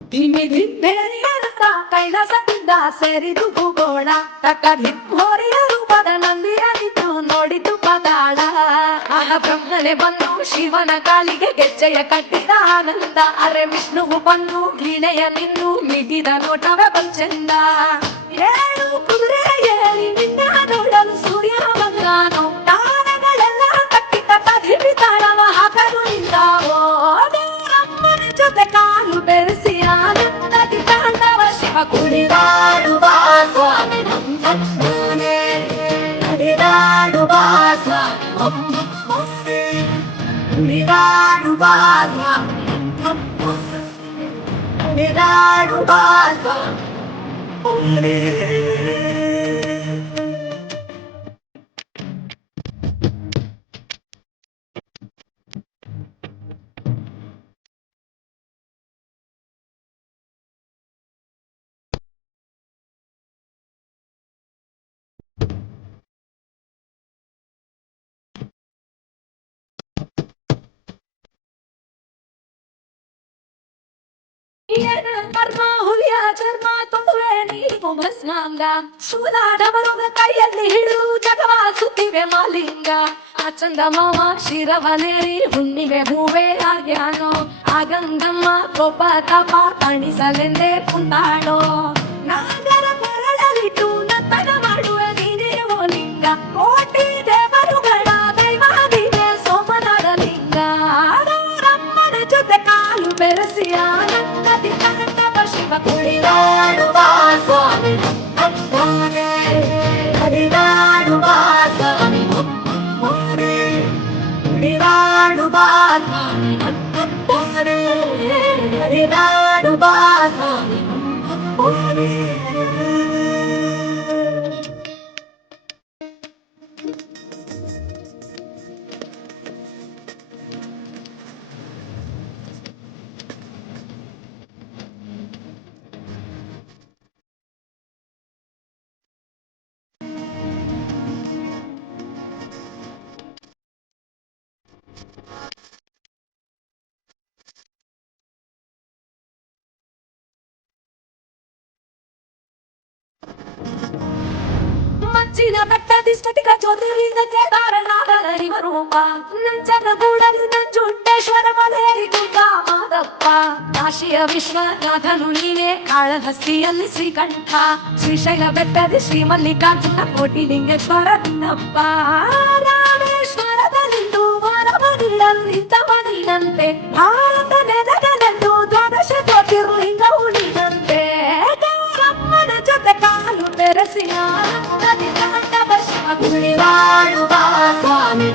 ಧಿಮ್ಮಿರಿಯರತ ಕೈಲಾಸದಿಂದ ಸೇರಿದು ಭೂಗೋಳ ತಕ್ಕದಿಮ್ಮೋರಿಯ ರೂಪದ ನಂದಿಯಾಗಿತ್ತು ನೋಡಿತು ಪಾತಾಳ ಆಗ ಬ್ರಹ್ಮನೇ ಬಂದು ಶಿವನ ಕಾಲಿಗೆ ಗೆಜ್ಜೆಯ ಕಟ್ಟಿದ ಆನಂದ ಅರೆ ವಿಷ್ಣುವು ಬಂದು ವೀಣೆಯ ನಿಂದು ಮಿಡಿದ ನೋಟವೇ ಬಂಚೆಂದ ಏಳು ಕುದುರೆ ಏರಿ ನಿನ್ನ ನೋಡಲು ಸೂರ್ಯ ಬಂದಾನು ತಾರಗಳೆಲ್ಲ ಕಟ್ಟಿದ ಕದಿರಿ ತಾಳವ ಹಾಕಲು ನಿಂತಾವೋ ದೇವರಮ್ಮನ ಜೊತೆ ಕಾಲು ಬೆರೆಸಿ ಆನಂದದಿ ತಾಂಡವ ಶಿವ ಕುಣಿದಾಡುವ ಸ್ವಾಮಿ ನಮ್ಮನೆ ನಡೆದಾಡುವ ಸ್ವಾಮಿ ಕುಣಿದಾಡುವ ಸ್ವಾಮಿ ಕುಣಿದಾಡುವ ಸ್ವಾಮಿ ಕರ್ಮ ಹುಲಿಯ ಚರ್ಮ ತುಂಬುವೆ ನೀವು ಭಸ್ಮಾಂಗ ಶೂಲಾಡವರುಗ ಕೈಯಲ್ಲಿ ಹಿಡಿದು ಜಗವ ಸುತ್ತಿವೆ ಮಾಲಿಂಗ ಆ ಚಂದ ಮಾವ ಶಿರವನೇರಿ ಹುಣ್ಣಿಮೆ ಹೂವೇ ಆಗ್ಯಾನೋ ಆ ಗಂಗಮ್ಮ ಕೋಪ ತಾಪ ತಣಿಸಲೆಂದೇ ಕುಂದಾಳೋ ನಾಗರ ಕೊರಳಲಿಟ್ಟು ನರ್ತನ ಮಾಡುವ ನೀನೇ ಓ ಲಿಂಗ ಕೋಟಿ ದೇವರುಗಳ ದೈವಾದಿದೆ ಸೋಮನಾದ ಲಿಂಗ ರಮ್ಮನ ಜೊತೆ ಕಾಲು ಬೆರೆಸಿ ಆನಂದದಿ ತಾಂಡವ ಶಿವ ಕುಣಿದಾಡುವ ಸ್ವಾಮಿ ನಮ್ಮನೆ ಹರಿದಾಡುವ ಸ್ವಾಮಿ ನಮ್ಮನೆ ಕುಣಿದಾಡುವ ಸ್ವಾಮಿ ನಮ್ಮನೆ ಹರಿದಾಡುವ ಸ್ವಾಮಿ ನಮ್ಮನೆ ಮಂಚಿನ ಬೆಟ್ಟದಿ ಸ್ಫಟಿಕ ಜ್ಯೋತಿರ್ಲಿಂಗ ಕೇದಾರನಾಥನ ರೂಪ ನಂಜನ ಗೂಡಲಿ ನಂಜುಂಡೇಶ್ವರ ಮಲೆಯಲ್ಲಿ ಕುಂತ ಮಾದಪ್ಪ ಕಾಶಿಯ ವಿಶ್ವನಾಥನು ನೀನೇ ಕಾಳಹಸ್ತಿಯಲ್ಲಿ ಶ್ರೀಕಂಠ ಶ್ರೀಶೈಲ ಬೆಟ್ಟದಿ ಶ್ರೀ ಮಲ್ಲಿಕಾರ್ಜುನ ಕೋಟಿ ಲಿಂಗೇಶ್ವರ ನಿನ್ನಪ್ಪ ರಾಮೇಶ್ವರದಲ್ಲಿಂದು ವರವ ನೀಡಲು ನಿಂತವ ನೀನಂತೆ ಭಾರತ ನೆಲದಲ್ಲಂದು ದ್ವಾದಶ ಜ್ಯೋತಿರ್ಲಿಂಗವು ನೀನಂತೆ ದೇವರಮ್ಮನ ಜೊತೆ ಕಾಲು ಬೆರೆಸಿ ಆನಂದದಿ ತಾಂಡವ ಶಿವ ಕುಣಿದಾಡುವ ಸ್ವಾಮಿ